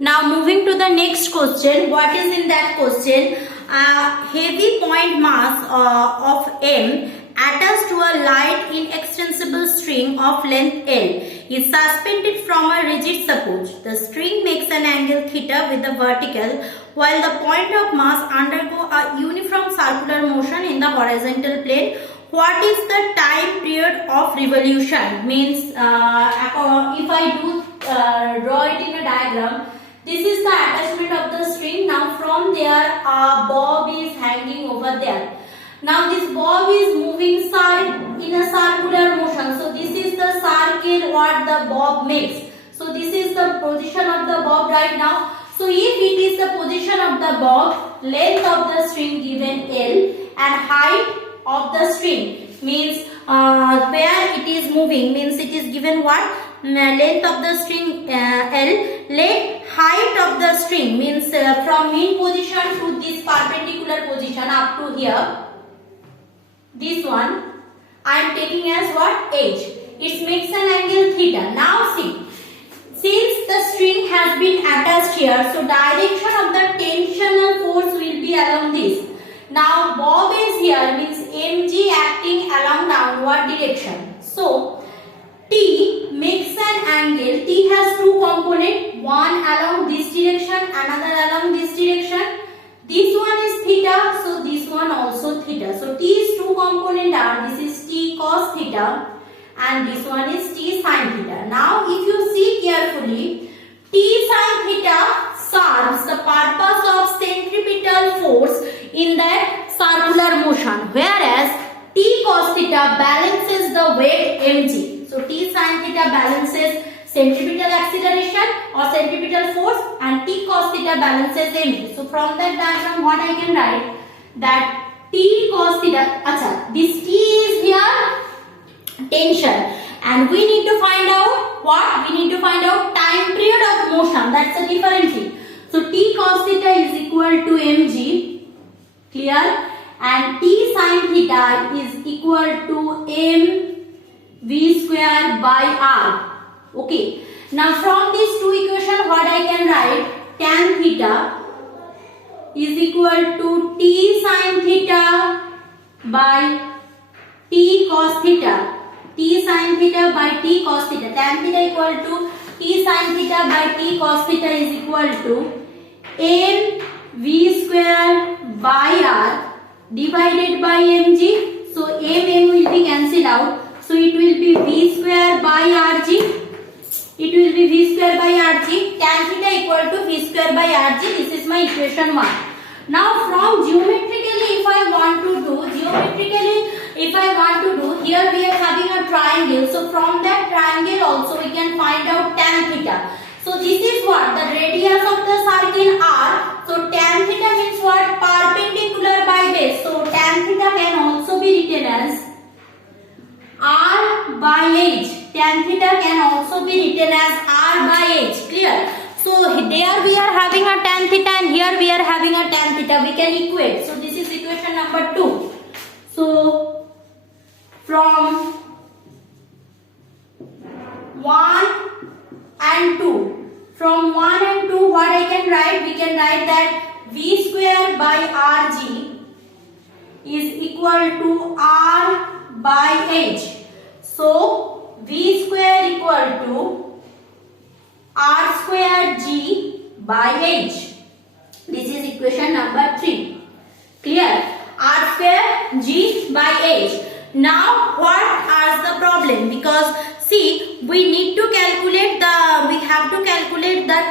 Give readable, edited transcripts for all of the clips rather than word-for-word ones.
Now moving to the next question. What is in that question? A heavy point mass of M attached to a light inextensible string of length L is suspended from a rigid support. The string makes an angle theta with the vertical while the point of mass undergo a uniform circular motion in the horizontal plane. What is the time period of revolution? Means if I do draw it in a diagram, this is the attachment of the string. Now from there a bob is hanging over there. Now this bob is moving in a circular motion. So this is the circle what the bob makes. So this is the position of the bob right now. So if it is the position of the bob, length of the string given L and height of the string means where it is moving means it is given what? Length of the string L, height of the string means from mean position to this perpendicular position up to here. This one I am taking as what? H. It makes an angle theta. Now see, since the string has been attached here, so direction of the tensional force will be along this. Now bob is here means mg acting along downward direction. So T makes an angle. T has two components, one along this direction, another along this direction. This one is theta, so this one also theta. So T's two components are, this is T cos theta and this one is T sin theta. Now if you see carefully, T sin theta serves the purpose of centripetal force in that circular motion, whereas T cos theta balances the weight mg. So T sin theta balances centripetal acceleration or centripetal force and T cos theta balances mg. So from that diagram what I can write that T cos theta, this T is here tension and we need to find out what? We need to find out time period of motion. That's a different thing. So T cos theta is equal to mg, clear, and T sin theta is equal to m v square by r. Okay. Now from these two equations what I can write, tan theta is equal to T sin theta by T cos theta. T sin theta by T cos theta. Tan theta equal to T sin theta by T cos theta is equal to m v square by r divided by mg. So m will be cancelled out. So it will be v square by rg. It will be v square by rg. Tan theta equal to v square by rg. This is my equation 1. Now from geometrically if I want to do, here we are having a triangle. So from that triangle also we can find out tan theta. So this is what? The radius of the circle r. So tan theta means what? Perpendicular by base. So tan theta can also be written as r by h. Tan theta can also be written as r by h. Clear? So there we are having a tan theta and here we are having a tan theta. We can equate. So this is equation number 2. So from 1 and 2. From 1 and 2 what I can write? We can write that v square by rg is equal to r by h. So v square equal to r square g by h. This is equation number 3. Clear? R square g by h. Now what is the problem? Because see, we need to calculate the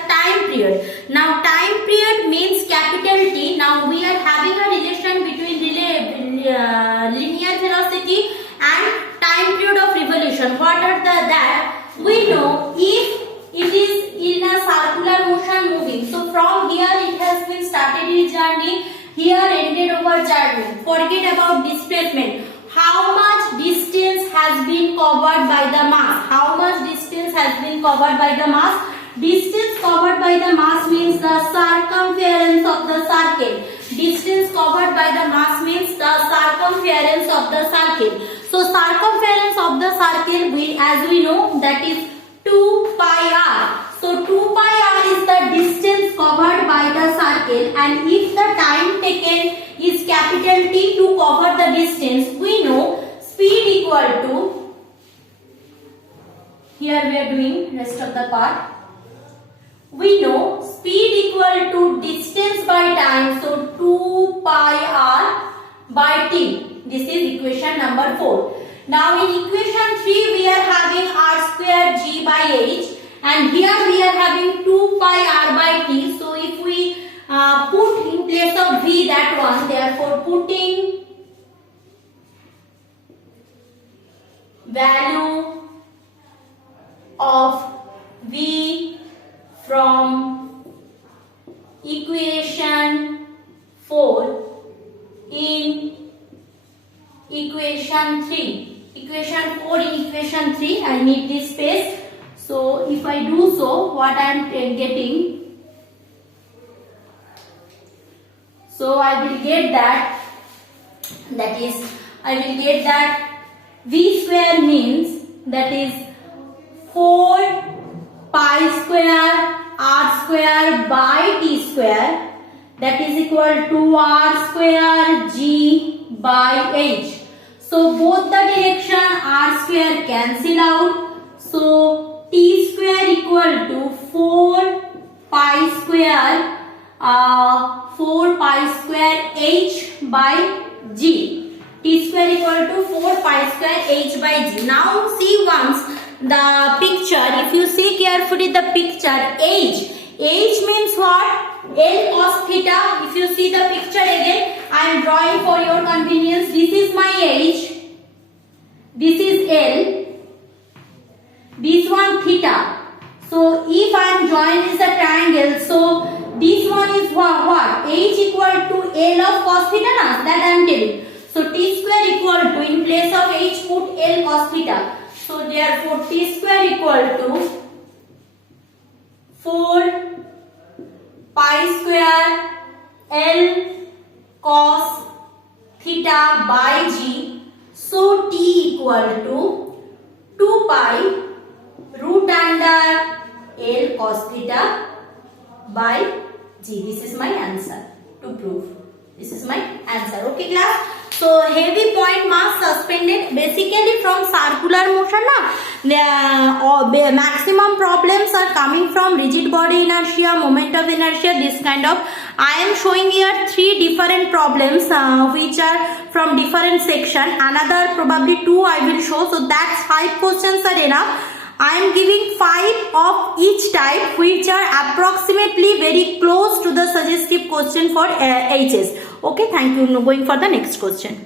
time period. Now time period means capital T. Now we are having a relation between linear velocity and time period of revolution. What are that? We know if it is in a circular motion moving. So from here it has been started its journey, here ended our journey. Forget about displacement. How much distance has been covered by the mass? How much distance has been covered by the mass? Distance covered by the mass means the circumference of the circle. Distance covered by the mass means the circumference of the circle. So circumference of the circle, as we know, that is 2 pi r. So 2 pi r is the distance cycle, and if the time taken is capital T to cover the distance, we know speed equal to, here we are doing rest of the part, we know speed equal to distance by time, so 2 pi r by t. This is equation number 4. Now in equation 3 we are having r square g by h, and here we are having 2 pi r by t. So if we put in place of v that one, therefore putting value of v from equation 4 in equation 3. Equation 4 in equation 3, I need this space. So if I do so, what I am getting, so I will get that, I will get that v square means that is 4 pi square r square by t square, that is equal to r square g by h. So both the direction r square cancel out. So t square equal to 4 pi square h by g. T square equal to 4 pi square h by g. Now see once the picture. If you see carefully the picture, h means what? L cos theta. If you see the picture again, I am drawing for your convenience. This is my h, this is L, this one theta. So if I am joined is a triangle, so this one is what? H equal to L of cos theta, na? That I am telling. So t square equal to, in place of h put L cos theta. So therefore t square equal to 4 pi square L cos theta by g. So t equal to 2 pi root under L cos theta by g. This is my answer to prove. This is my answer. Okay class. So heavy point mass suspended, basically from circular motion na, the maximum problems are coming from rigid body inertia, moment of inertia, this kind of. I am showing here 3 different problems which are from different section. Another probably 2 I will show. So that's 5 questions are enough. I am giving 5 of each type which are approximately very close to the suggestive question for HS. Okay, thank you. Now going for the next question.